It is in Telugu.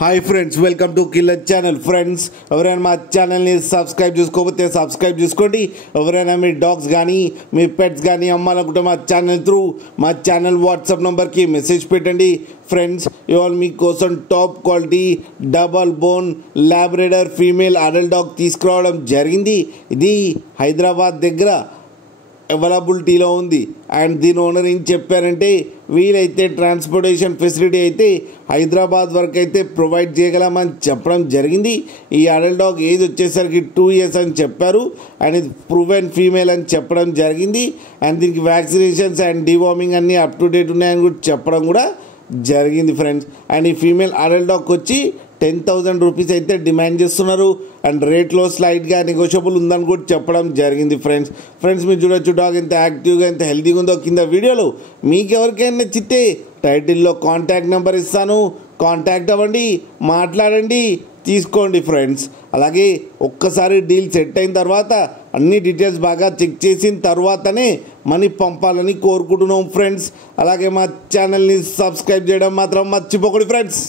Hi friends, welcome to killer channel. Friends, ఎవరైనా మా ఛానల్ని సబ్స్క్రైబ్ చేసుకోకపోతే సబ్స్క్రైబ్ చేసుకోండి. ఎవరైనా మీ డాగ్స్ కానీ మీ పెట్స్ కానీ అమ్మాలనుకుంటే మా ఛానల్ త్రూ మా ఛానల్ వాట్సాప్ నెంబర్కి మెసేజ్ పెట్టండి. ఫ్రెండ్స్, ఇవాళ మీకోసం top quality double bone Labrador female adult dog తీసుకురావడం జరిగింది. ఇది హైదరాబాద్ దగ్గర అవైలబిలిటీలో ఉంది. అండ్ దీని ఓనర్ ఏం చెప్పారంటే, వీలైతే ట్రాన్స్పోర్టేషన్ ఫెసిలిటీ అయితే హైదరాబాద్ వరకు అయితే ప్రొవైడ్ చేయగలమని చెప్పడం జరిగింది. ఈ అడల్ట్ డాగ్ ఏజ్ వచ్చేసరికి 2 years అని చెప్పారు. అండ్ ఇది ప్రూవెన్ ఫీమేల్ అని చెప్పడం జరిగింది. అండ్ దీనికి వ్యాక్సినేషన్స్ అండ్ డివార్మింగ్ అన్నీ అప్ టు డేట్ ఉన్నాయని కూడా చెప్పడం కూడా జరిగింది ఫ్రెండ్స్. అండ్ ఈ ఫీమేల్ అడల్ట్ డాగ్ వచ్చి 10,000 రూపీస్ అయితే డిమాండ్ చేస్తున్నారు. అండ్ రేట్లో స్లైట్గా నెగోషియబుల్ ఉందని కూడా చెప్పడం జరిగింది. ఫ్రెండ్స్ మీరు చూడొచ్చు డాగ్ ఎంత యాక్టివ్గా ఎంత హెల్తీగా ఉందో కింద వీడియోలో. మీకు ఎవరికైనా నచ్చితే టైటిల్లో కాంటాక్ట్ నెంబర్ ఇస్తాను, కాంటాక్ట్ అవ్వండి, మాట్లాడండి, తీసుకోండి ఫ్రెండ్స్. అలాగే ఒక్కసారి డీల్ సెట్ అయిన తర్వాత అన్ని డీటెయిల్స్ బాగా చెక్ చేసిన తర్వాతనే మనీ పంపాలని కోరుకుంటున్నాం ఫ్రెండ్స్. అలాగే మా ఛానల్ని సబ్స్క్రైబ్ చేయడం మాత్రం మర్చిపోకండి ఫ్రెండ్స్.